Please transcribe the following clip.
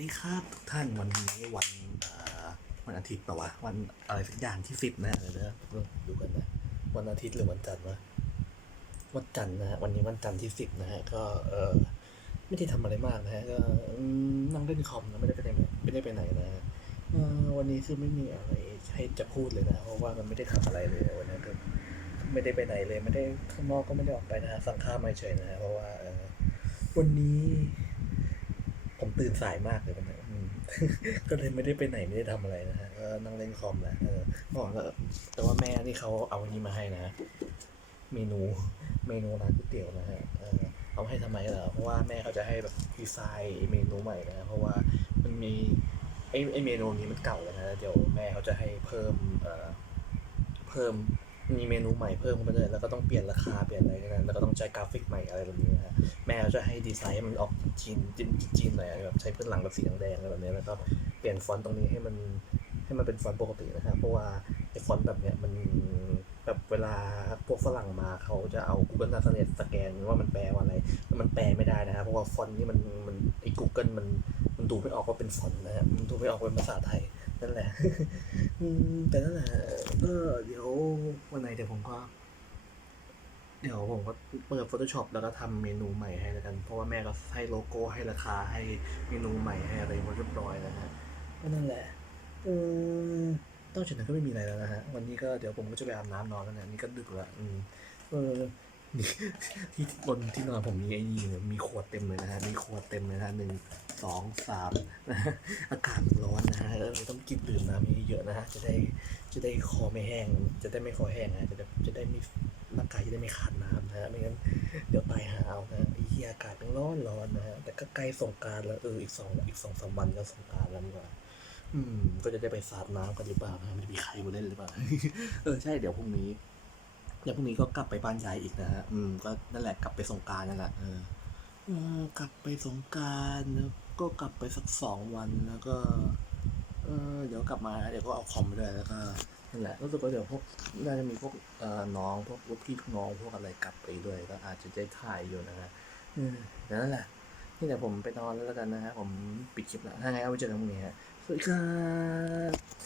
ดีครับทุกท่านวันนี้วันวันอาทิตย์ปล่าวะวันอะไรสักอย่างที่สิบนะเดี๋ยวนะดูกันนะวันอาทิตย์หรือวันจันทร์วะวันจันทร์นะฮะวันนี้วันจันทร์ที่สิบนะฮะก็เออไม่ได้ทำอะไรมากนะฮะก็นั่งเล่นคอมนะไม่ได้ไปไหนไม่ได้ไปไหนนะวันนี้คือไม่มีอะไรให้จะพูดเลยนะ เพราะว่ามันไม่ได้ทำอะไรเลยวันนี้ก็ไม่ได้ไปไหนเลย ไม่ได้ข้างนอกก็ไม่ได้ออกไปนะสั่งข้าวมาเฉยนะเพราะว่าวันนี้ ผมตื่นสายมากเลยวันนี้ก็เลยไม่ได้ไปไหนไม่ได้ทำอะไรนะฮะก็นั่งเล่นคอมแหละเออก่อนก็แต่ว่าแม่นี่เขาเอาอันนี้มาให้นะ เมนูเมนูร้านก๋วยเตี๋ยวนะฮะเออเอาให้ทำไมเหรอเพราะว่าแม่เขาจะให้แบบดีไซน์เมนูใหม่นะเพราะว่ามันมีไอไอเมนูนี้มันเก่าแล้วนะเดี๋ยวแม่เขาจะให้เพิ่มเอ่อเพิ่ม มีเมนูใหม่เพิ่มเข้าไปเลยแล้วก็ต้องเปลี่ยนราคาเปลี่ยนอะไรกันแล้วก็ต้องใช้กราฟิกใหม่อะไรแบบนี้นะฮะแม่จะให้ดีไซน์ให้มันออกจีนจีนจีนหน่อยอะแบบใช้พื้นหลังแบบสีแดงๆอะไรแบบนี้แล้วก็เปลี่ยนฟอนต์ตรงนี้ให้มันให้มันเป็นฟอนต์ปกตินะครับเพราะว่าไอ้ฟอนต์แบบเนี้ยมันแบบเวลาพวกฝรั่งมาเขาจะเอา Google Translate สแกนว่ามันแปลว่าอะไรแล้วมันแปลไม่ได้นะครับเพราะว่าฟอนต์นี่มันมันไอ้ Google มันมันดูไม่ออกว่าเป็นฟอนต์นะฮะมันดูไม่ออกเป็นภาษาไทย นั่นแหละแต่นั่นแหละก็เดี๋ยววันไหนเดี๋ยวผมก็ เดี๋ยวผมก็เปิด Photoshop แล้วก็ทำเมนูใหม่ให้แล้วกัน เพราะว่าแม่ก็ให้โลโก้ให้ราคาให้เมนูใหม่ให้อะไรหมดเรียบร้อยนะฮะก็นั่นแหละเออต้องจากนั้นก็ไม่มีอะไรแล้วนะฮะ วันนี้ก็เดี๋ยวผมก็จะไปอาบน้ำนอนแล้วนะนี่ก็ดึกละอืมเออที่บนที่นอนผมมีไอ้นี่มีขวดเต็มเลยนะฮะ มีขวดเต็มเลยนะหนึ่ง สองสามนะอากาศร้อนนะฮะเออต้องกินดื่มน้ำเยอะๆนะฮะจะได้จะได้คอไม่แห้ง จะได้ไม่คอแห้งนะจะได้จะได้ไม่ร่างกายจะได้ไม่ขาดน้ำนะฮะไม่งั้นเดี๋ยวตายหาเอานะไอ้เหี้ยอากาศมันร้อนร้อนนะฮะแต่ก็ใกล้สงการแล้วเอออีกสองอีกสองสามวันก็สงการแล้วนี่หว่าอืม ก็จะได้ไปสาดน้ำกันหรือเปล่านะมันจะมีใครมาเล่นหรือเปล่าเออใช่เดี๋ยวพรุ่งนี้เดี๋ยวพรุ่งนี้ก็กลับไปบ้านยายอีกนะฮะ อืม ก็นั่นแหละกลับไปสงการนั่นแหละเออกลับไปสงการ ก็กลับไปสักสองวันแล้วก็เออเดี๋ยวกลับมาเดี๋ยวก็เอาคอมไปด้วยแล้วก็นั่นแหละรู้สึกว่าเดี๋ยวพวกน่าจะมีพวกเอ่อน้องพวกลูกพี่น้องพวกอะไรกลับไปด้วยก็อาจจะได้ถ่ายอยู่นะฮะอืมนั่นแหละนี่แต่ผมไปนอนแล้วกันนะฮะผมปิดคลิปแล้วถ้าไงเอาไว้เจอกันพรุ่งนี้ฮะสวัสดีครับ